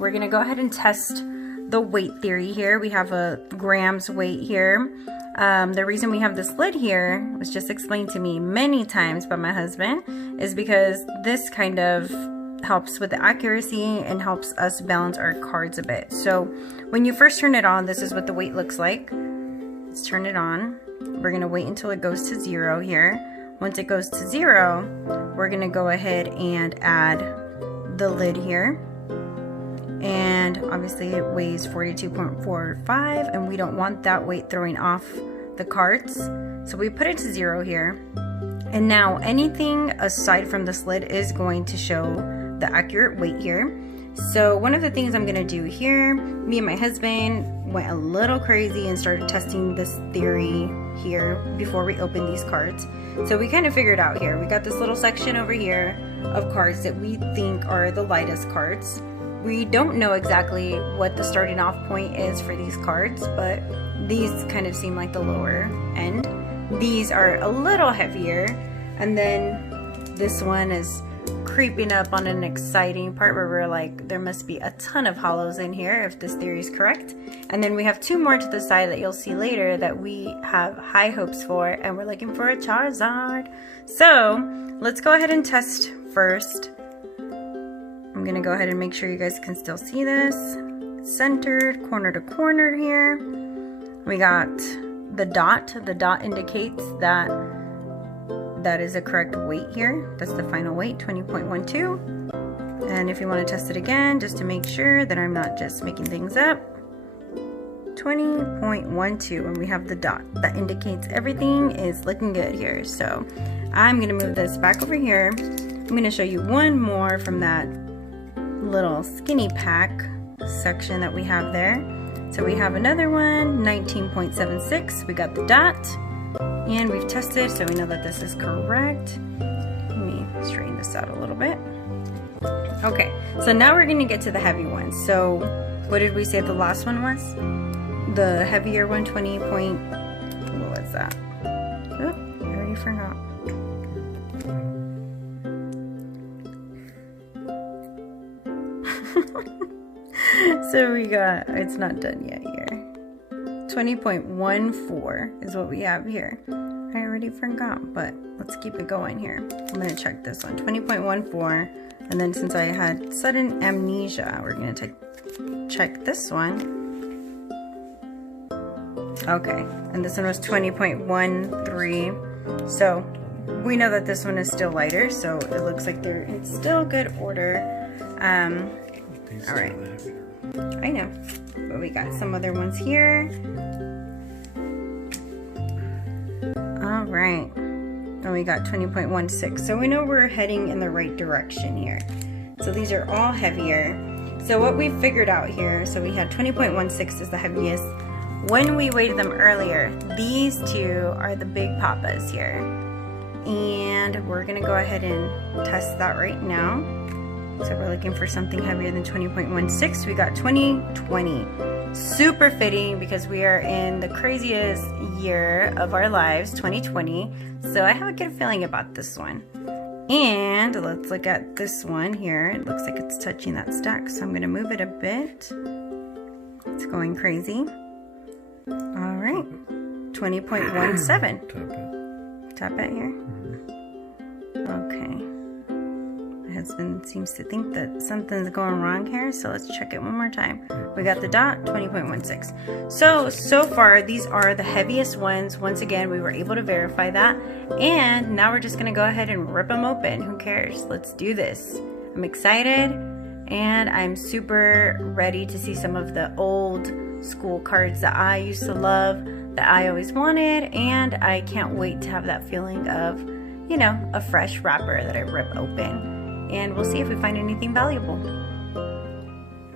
we're gonna go ahead and test the weight theory here. We have a grams weight here. The reason we have this lid here was just explained to me many times by my husband, is because this kind of helps with the accuracy and helps us balance our cards a bit. So when you first turn it on, this is what the weight looks like. Let's turn it on. We're gonna wait until it goes to 0 here. Once it goes to 0, we're gonna go ahead and add the lid here. And obviously it weighs 42.45, and we don't want that weight throwing off the cards. So we put it to 0 here. And now anything aside from this lid is going to show the accurate weight here. So one of the things I'm gonna do here, me and my husband went a little crazy and started testing this theory here before we open these cards. So we kind of figured out here, we got this little section over here of cards that we think are the lightest cards. We don't know exactly what the starting off point is for these cards, but these kind of seem like the lower end. These are a little heavier, and then this one is creeping up on an exciting part where we're like, there must be a ton of holos in here if this theory is correct. And then we have 2 more to the side that you'll see later that we have high hopes for, and we're looking for a Charizard. So let's go ahead and test first. I'm gonna go ahead and make sure you guys can still see this. It's centered corner to corner here. We got the dot. The dot indicates that that is a correct weight here. That's the final weight, 20.12. And if you want to test it again, just to make sure that I'm not just making things up, 20.12, and we have the dot. That indicates everything is looking good here. So I'm gonna move this back over here. I'm gonna show you one more from that little skinny pack section that we have there. So we have another one, 19.76. We got the dot. And we've tested, so we know that this is correct. Let me straighten this out a little bit. Okay, so now we're gonna get to the heavy ones. So what did we say the last one was? The heavier one, 20 point, what was that? Oh, I already forgot. So we got, it's not done yet here. 20.14 is what we have here. I already forgot, but let's keep it going here. I'm gonna check this one, 20.14, and then since I had sudden amnesia, we're gonna check this one. Okay, and this one was 20.13. So we know that this one is still lighter, so it looks like they're in still good order. All right, I know, but we got some other ones here. All right, and we got 20.16. So we know we're heading in the right direction here. So these are all heavier. So what we figured out here, so we had 20.16 is the heaviest. When we weighed them earlier, these two are the big papas here. And we're gonna go ahead and test that right now. So we're looking for something heavier than 20.16. We got 2020. Super fitting because we are in the craziest year of our lives, 2020. So I have a good feeling about this one. And let's look at this one here. It looks like it's touching that stack. So I'm gonna move it a bit. It's going crazy. All right, 20.17. Tap it here. Okay. My husband seems to think that something's going wrong here, so let's check it one more time. We got the dot, 20.16. So far, these are the heaviest ones. Once again, we were able to verify that. And now we're just gonna go ahead and rip them open. Who cares? Let's do this. I'm excited, and I'm super ready to see some of the old school cards that I used to love, that I always wanted, and I can't wait to have that feeling of, you know, a fresh wrapper that I rip open. And we'll see if we find anything valuable.